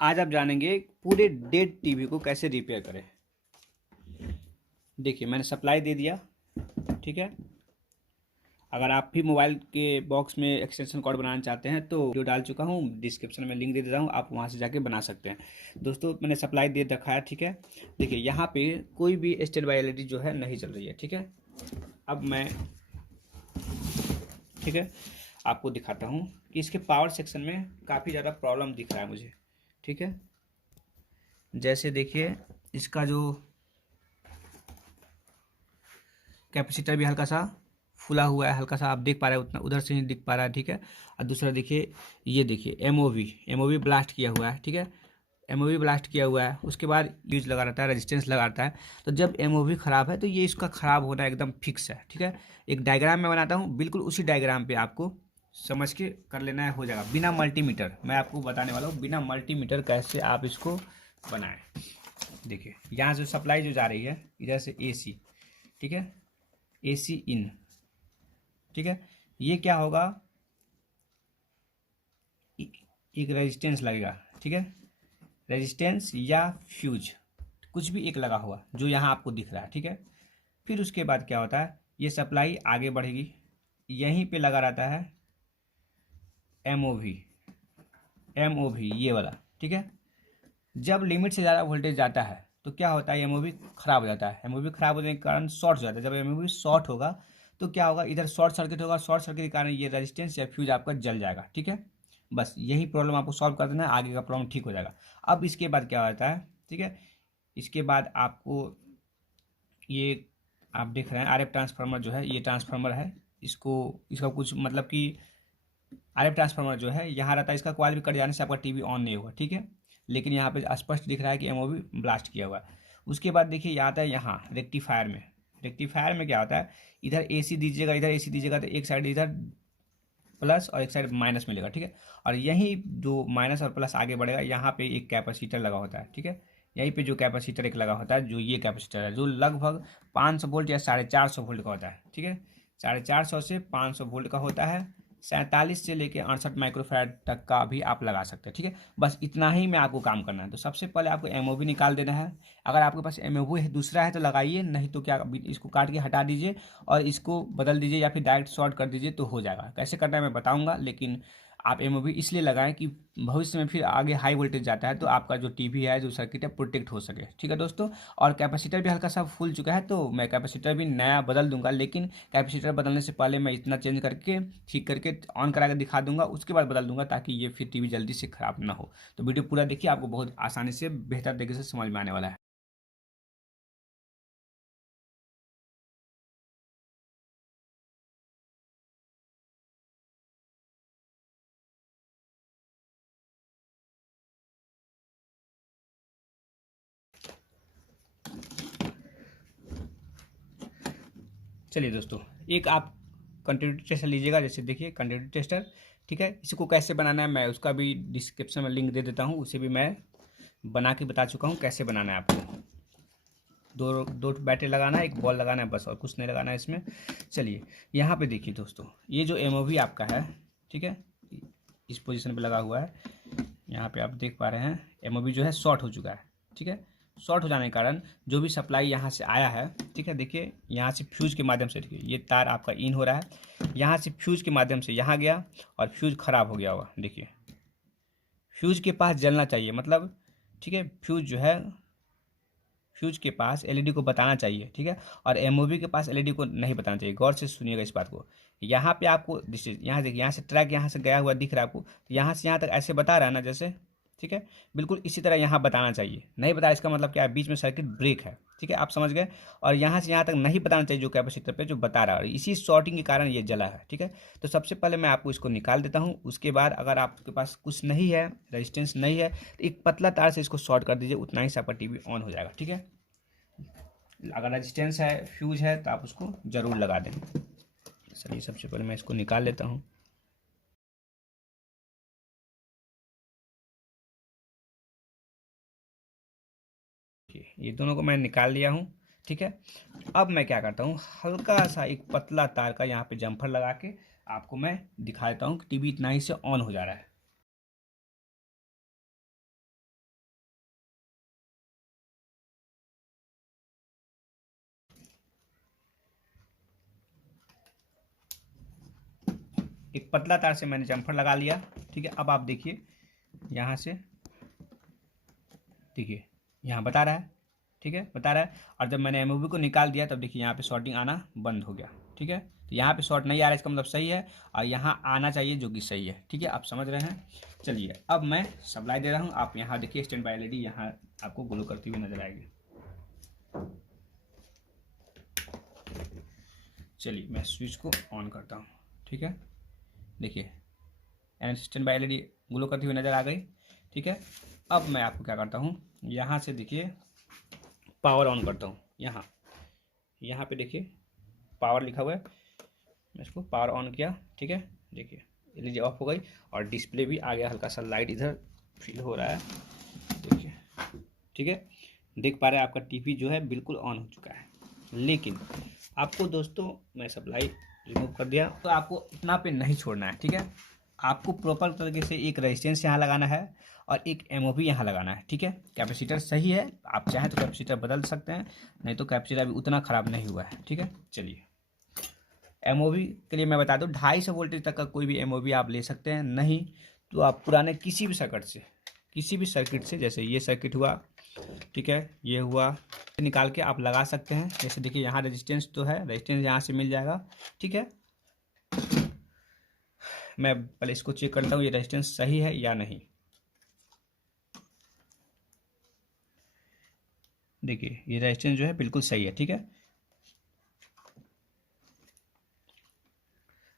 आज आप जानेंगे पूरे डेड टीवी को कैसे रिपेयर करें। देखिए मैंने सप्लाई दे दिया, ठीक है। अगर आप भी मोबाइल के बॉक्स में एक्सटेंशन कॉर्ड बनाना चाहते हैं तो वीडियो डाल चुका हूँ, डिस्क्रिप्शन में लिंक दे देता हूँ, आप वहाँ से जाके बना सकते हैं। दोस्तों मैंने सप्लाई दे रखा है, ठीक है। देखिए यहाँ पे कोई भी स्टैंड बाई एलईडी जो है नहीं चल रही है, ठीक है। अब मैं, ठीक है, आपको दिखाता हूँ कि इसके पावर सेक्शन में काफ़ी ज़्यादा प्रॉब्लम दिख रहा है मुझे, ठीक है। जैसे देखिए इसका जो कैपेसिटर भी हल्का सा फूला हुआ है, हल्का सा आप देख पा रहे हैं, उतना उधर से नहीं दिख पा रहा है, ठीक है। और दूसरा देखिए, ये देखिए एमओवी ब्लास्ट किया हुआ है, ठीक है। एमओवी ब्लास्ट किया हुआ है, उसके बाद यूज लगा रहता है, रेजिस्टेंस लगा रहता है। तो जब एमओवी ख़राब है तो ये इसका ख़राब होना एकदम फिक्स है, ठीक है। एक डायग्राम मैं बनाता हूँ, बिल्कुल उसी डायग्राम पे आपको समझ के कर लेना है, हो जाएगा बिना मल्टीमीटर। मैं आपको बताने वाला हूँ बिना मल्टीमीटर कैसे आप इसको बनाएं। देखिए यहाँ जो सप्लाई जो जा रही है इधर से एसी, ठीक है, एसी इन, ठीक है। ये क्या होगा, एक रेजिस्टेंस लगेगा, ठीक है। रेजिस्टेंस या फ्यूज कुछ भी एक लगा हुआ जो यहाँ आपको दिख रहा है, ठीक है। फिर उसके बाद क्या होता है, ये सप्लाई आगे बढ़ेगी, यहीं पे लगा रहता है एमओवी, एमओवी ये वाला, ठीक है। जब लिमिट से ज़्यादा वोल्टेज जाता है तो क्या होता है, एमओवी खराब हो जाता है। एमओवी खराब होने के कारण शॉर्ट हो जाता है। जब एमओवी शॉर्ट होगा तो क्या होगा, इधर शॉर्ट सर्किट होगा, शॉर्ट सर्किट के कारण ये रेजिस्टेंस या फ्यूज आपका जल जाएगा, ठीक है। बस यही प्रॉब्लम आपको सॉल्व कर देना है, आगे का प्रॉब्लम ठीक हो जाएगा। अब इसके बाद क्या होता है, ठीक है, इसके बाद आपको ये आप देख रहे हैं आरएफ ट्रांसफार्मर जो है, ये ट्रांसफार्मर है, इसको इसका कुछ मतलब कि आरएफ ट्रांसफार्मर जो है यहाँ रहता है, इसका कॉइल भी कट जाने से आपका टीवी ऑन नहीं होगा, ठीक है। लेकिन यहाँ पे स्पष्ट दिख रहा है कि एमओवी ब्लास्ट किया हुआ है। उसके बाद देखिए ये आता है यहाँ रेक्टिफायर में। रेक्टिफायर में क्या होता है, इधर एसी दीजिएगा, इधर एसी दीजिएगा तो एक साइड इधर प्लस और एक साइड माइनस मिलेगा, ठीक है। और यहीं जो माइनस और प्लस आगे बढ़ेगा, यहाँ पे एक कैपेसिटर लगा होता है, ठीक है। यहीं पे जो कैपेसिटर एक लगा होता है, जो ये कैपेसिटर है, जो लगभग 500 वोल्ट या 450 वोल्ट का होता है, ठीक है। 450 से 500 वोल्ट का होता है। 47 से लेके 68 माइक्रोफैराड तक का भी आप लगा सकते हैं, ठीक है। बस इतना ही में आपको काम करना है। तो सबसे पहले आपको एमओवी निकाल देना है। अगर आपके पास एमओवी दूसरा है तो लगाइए, नहीं तो क्या इसको काट के हटा दीजिए और इसको बदल दीजिए या फिर डायरेक्ट शॉर्ट कर दीजिए तो हो जाएगा। कैसे करना है मैं बताऊंगा, लेकिन आप एमओवी इसलिए लगाएं कि भविष्य में फिर आगे हाई वोल्टेज जाता है तो आपका जो टीवी है, जो सर्किट है, प्रोटेक्ट हो सके, ठीक है दोस्तों। और कैपेसिटर भी हल्का सा फूल चुका है तो मैं कैपेसिटर भी नया बदल दूंगा, लेकिन कैपेसिटर बदलने से पहले मैं इतना चेंज करके ठीक करके ऑन करा के दिखा दूंगा, उसके बाद बदल दूंगा ताकि ये फिर टीवी जल्दी से ख़राब ना हो। तो वीडियो पूरा देखिए, आपको बहुत आसानी से बेहतर तरीके से समझ में आने वाला है। चलिए दोस्तों, एक आप कंटिन्यूटी टेस्टर लीजिएगा। जैसे देखिए कंटिन्यूटी टेस्टर, ठीक है। इसको कैसे बनाना है मैं उसका भी डिस्क्रिप्शन में लिंक दे देता हूँ, उसे भी मैं बना के बता चुका हूँ कैसे बनाना है आपको। दो दो बैटरी लगाना है, एक बॉल लगाना है, बस और कुछ नहीं लगाना है इसमें। चलिए यहाँ पे देखिए दोस्तों, ये जो एमओवी आपका है, ठीक है, इस पोजीशन पे लगा हुआ है। यहाँ पे आप देख पा रहे हैं एमओवी जो है शॉर्ट हो चुका है, ठीक है। शॉर्ट हो जाने के कारण जो भी सप्लाई यहाँ से आया है, ठीक है, देखिए यहाँ से फ्यूज़ के माध्यम से, देखिए ये तार आपका इन हो रहा है, यहाँ से फ्यूज़ के माध्यम से यहाँ गया और फ्यूज़ ख़राब हो गया होगा। देखिए फ्यूज़ के पास जलना चाहिए, मतलब ठीक है, फ्यूज़ जो है, फ्यूज के पास एलईडी को बताना चाहिए, ठीक है। और एमओवी के पास एलईडी को नहीं बताना चाहिए। गौर से सुनिएगा इस बात को। यहाँ पे आपको यहाँ देखिए, यहाँ से ट्रैक यहाँ से गया हुआ दिख रहा है आपको, तो यहाँ से यहाँ तक ऐसे बता रहा है ना जैसे, ठीक है। बिल्कुल इसी तरह यहाँ बताना चाहिए। नहीं बताया इसका मतलब क्या है, बीच में सर्किट ब्रेक है, ठीक है, आप समझ गए। और यहाँ से यहाँ तक नहीं बताना चाहिए जो कैपेसिटर पे जो बता रहा है, इसी शॉर्टिंग के कारण ये जला है, ठीक है। तो सबसे पहले मैं आपको इसको निकाल देता हूँ। उसके बाद अगर आपके पास कुछ नहीं है, रेजिस्टेंस नहीं है, तो एक पतला तार से इसको शॉर्ट कर दीजिए, उतना ही से आपका टीवी ऑन हो जाएगा, ठीक है। अगर रेजिस्टेंस है, फ्यूज है, तो आप उसको ज़रूर लगा दें। चलिए सबसे पहले मैं इसको निकाल लेता हूँ। ये दोनों को मैं निकाल लिया हूँ, ठीक है। अब मैं क्या करता हूँ, हल्का सा एक पतला तार का यहाँ पे जम्फर लगा के आपको मैं दिखा देता हूँ कि टीवी इतना ही से ऑन हो जा रहा है। एक पतला तार से मैंने जम्फर लगा लिया, ठीक है। अब आप देखिए यहाँ से, देखिए यहाँ बता रहा है, ठीक है, बता रहा है। और जब मैंने एमओवी को निकाल दिया तब देखिए यहाँ पे शॉर्टिंग आना बंद हो गया, ठीक है। तो यहाँ पे शॉर्ट नहीं आ रहा है, इसका मतलब सही है, और यहाँ आना चाहिए जो कि सही है, ठीक है। आप समझ रहे हैं। चलिए अब मैं सप्लाई दे रहा हूँ, आप यहाँ देखिए स्टैंड बाय एलईडी यहाँ आपको ग्लो करती हुई नजर आएगी। चलिए मैं स्विच को ऑन करता हूँ, ठीक है। देखिए स्टैंड बाय एलईडी ग्लो करती हुई नजर आ गई, ठीक है। अब मैं आपको क्या करता हूँ, यहाँ से देखिए पावर ऑन करता हूँ। यहाँ पे देखिए पावर लिखा हुआ है, मैं इसको पावर ऑन किया, ठीक है। देखिए एलईडी ऑफ हो गई और डिस्प्ले भी आ गया, हल्का सा लाइट इधर फील हो रहा है, देखिए, ठीक है। देख पा रहे हैं आपका टीवी जो है बिल्कुल ऑन हो चुका है। लेकिन आपको दोस्तों मैं सप्लाई रिमूव कर दिया, तो आपको इतना पे नहीं छोड़ना है, ठीक है। आपको प्रॉपर तरीके से एक रेजिस्टेंस यहाँ लगाना है और एक एमओवी यहाँ लगाना है, ठीक है। कैपेसिटर सही है, आप चाहें तो कैपेसिटर बदल सकते हैं, नहीं तो कैपेसिटर अभी उतना ख़राब नहीं हुआ है, ठीक है। चलिए एमओवी के लिए मैं बता दूं 250 वोल्टेज तक का कोई भी एमओवी आप ले सकते हैं, नहीं तो आप पुराने किसी भी सर्किट से जैसे ये सर्किट हुआ, ठीक है, ये हुआ, निकाल के आप लगा सकते हैं। जैसे देखिए यहाँ रेजिस्टेंस तो है, रेजिस्टेंस यहाँ से मिल जाएगा, ठीक है। मैं पहले इसको चेक करता हूँ ये रेजिस्टेंस सही है या नहीं। देखिए ये रेजिस्टेंस जो है बिल्कुल सही है, ठीक है।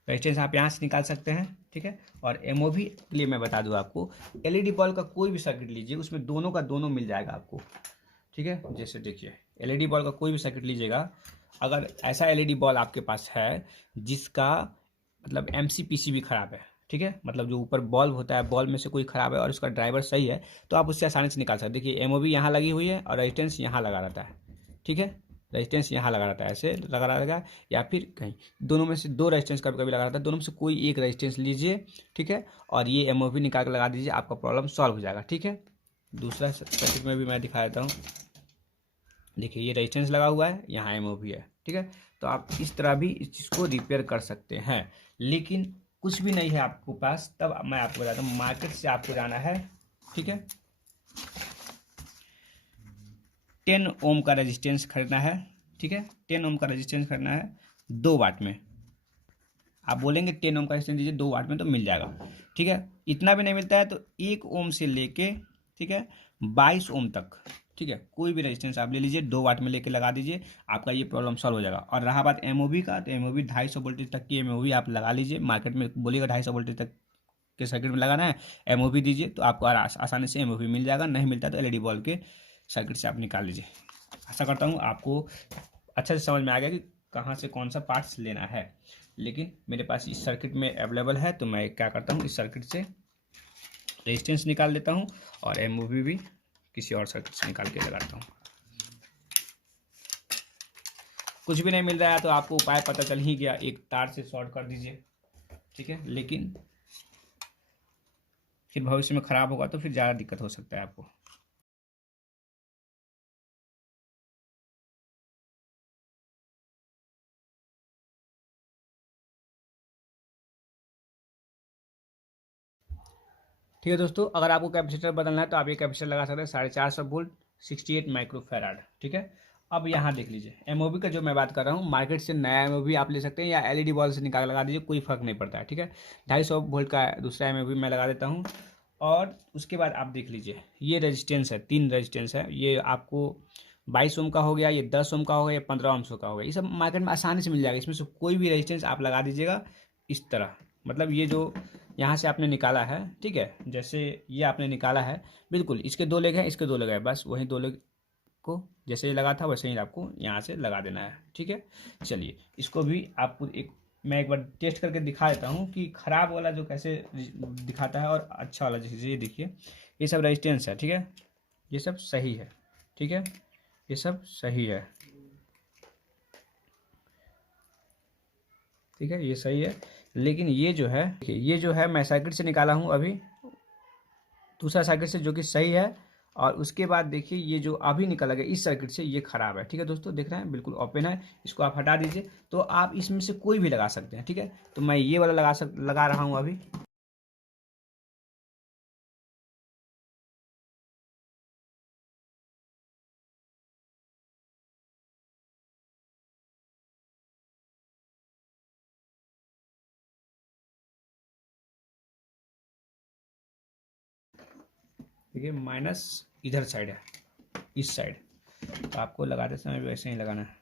रेजिस्टेंस आप यहाँ से निकाल सकते हैं, ठीक है। और एमओवी के लिए मैं बता दूँ आपको, एलईडी बल्ब का कोई भी सर्किट लीजिए उसमें दोनों का दोनों मिल जाएगा आपको, ठीक है। जैसे देखिए एलईडी बल्ब का कोई भी सर्किट लीजिएगा, अगर ऐसा एलईडी बल्ब आपके पास है जिसका मतलब एमसीपीसी भी ख़राब है, ठीक है, मतलब जो ऊपर बल्ब होता है बल्ब में से कोई ख़राब है और उसका ड्राइवर सही है, तो आप उससे आसानी से निकाल सकते हैं। देखिए एमओवी यहाँ लगी हुई है और रेजिस्टेंस यहाँ लगा रहता है, ठीक है। रेजिस्टेंस यहाँ लगा रहता है, ऐसे लगा रहेगा, या फिर कहीं दोनों में से दो रेजिस्टेंस कभी कभी लगा रहता है, दोनों में से कोई एक रेजिस्टेंस लीजिए, ठीक है, और ये एमओवी निकाल कर लगा दीजिए, आपका प्रॉब्लम सॉल्व हो जाएगा, ठीक है। दूसरा सर्किट में भी मैं दिखा देता हूँ। देखिए ये रेजिस्टेंस लगा हुआ है, यहाँ एमओवी है, ठीक है। तो आप इस तरह भी इस चीज़ को रिपेयर कर सकते हैं। लेकिन कुछ भी नहीं है आपको पास, तब मैं आपको बताता हूँ, मार्केट से आपको जाना है, ठीक है। 10 ओम का रेजिस्टेंस खरीदना है, ठीक है। 10 ओम का रेजिस्टेंस खरीदना है 2 वाट में। आप बोलेंगे 10 ओम का रेजिस्टेंस दीजिए 2 वाट में, तो मिल जाएगा, ठीक है। इतना भी नहीं मिलता है तो 1 ओम से लेके, ठीक है, 22 ओम तक, ठीक है, कोई भी रेजिस्टेंस आप ले लीजिए 2 वाट में लेके लगा दीजिए, आपका ये प्रॉब्लम सॉल्व हो जाएगा। और रहा बात एमओवी का, तो एमओवी 250 वोल्टेज तक की एमओवी आप लगा लीजिए। मार्केट में बोलिएगा 250 वोल्टेज तक के सर्किट में लगाना है, एमओवी दीजिए, तो आपको आसानी से एमओवी मिल जाएगा। नहीं मिलता तो एलईडी बल्ब के सर्किट से आप निकाल लीजिए। आशा करता हूँ आपको अच्छे से समझ में आ गया कि कहाँ से कौन सा पार्ट्स लेना है। लेकिन मेरे पास इस सर्किट में अवेलेबल है, तो मैं क्या करता हूँ, इस सर्किट से रेजिस्टेंस निकाल लेता हूँ और एमओवी भी किसी और सर्किट से निकाल के लगाता हूँ। कुछ भी नहीं मिल रहा है तो आपको उपाय पता चल ही गया, एक तार से शॉर्ट कर दीजिए, ठीक है। लेकिन फिर भविष्य में ख़राब होगा तो फिर ज़्यादा दिक्कत हो सकता है आपको। ठीक है दोस्तों, अगर आपको कैपेसिटर बदलना है तो आप ये कैपेसिटर लगा सकते हैं 450 वोल्ट 68 माइक्रोफैराड, ठीक है। अब यहाँ देख लीजिए एमओवी का जो मैं बात कर रहा हूँ, मार्केट से नया एमओवी आप ले सकते हैं या एलईडी बल्ब से निकाल लगा दीजिए, कोई फर्क नहीं पड़ता है, ठीक है। 250 वोल्ट का दूसरा एमओवी मैं लगा देता हूँ। और उसके बाद आप देख लीजिए ये रेजिस्टेंस है, 3 रेजिस्टेंस है, ये आपको 22 ओम का हो गया, ये 10 ओम का हो गया, ये 15 ओम का हो गया, ये सब मार्केट में आसानी से मिल जाएगा। इसमें से कोई भी रेजिस्टेंस आप लगा दीजिएगा इस तरह, मतलब ये जो यहाँ से आपने निकाला है, ठीक है, जैसे ये आपने निकाला है, बिल्कुल इसके 2 लेग हैं, इसके 2 लेग हैं, बस वही 2 लेग को जैसे ही लगा था वैसे ही आपको यहाँ से लगा देना है, ठीक है। चलिए इसको भी आपको मैं एक बार टेस्ट करके दिखा देता हूँ कि ख़राब वाला जो कैसे दिखाता है और अच्छा वाला, जैसे ये देखिए ये सब रेजिस्टेंस है, ठीक है, ये सब सही है, ठीक है, ये सब सही है, ठीक है, ये सही है। लेकिन ये जो है, देखिए ये जो है मैं सर्किट से निकाला हूँ अभी, दूसरा सर्किट से जो कि सही है, और उसके बाद देखिए ये जो अभी निकला गया इस सर्किट से ये खराब है, ठीक है दोस्तों, देख रहे हैं बिल्कुल ओपन है, इसको आप हटा दीजिए। तो आप इसमें से कोई भी लगा सकते हैं, ठीक है। तो मैं ये वाला लगा रहा हूँ अभी। देखिए माइनस इधर साइड है, इस साइड, तो आपको लगाते समय भी वैसे ही लगाना है।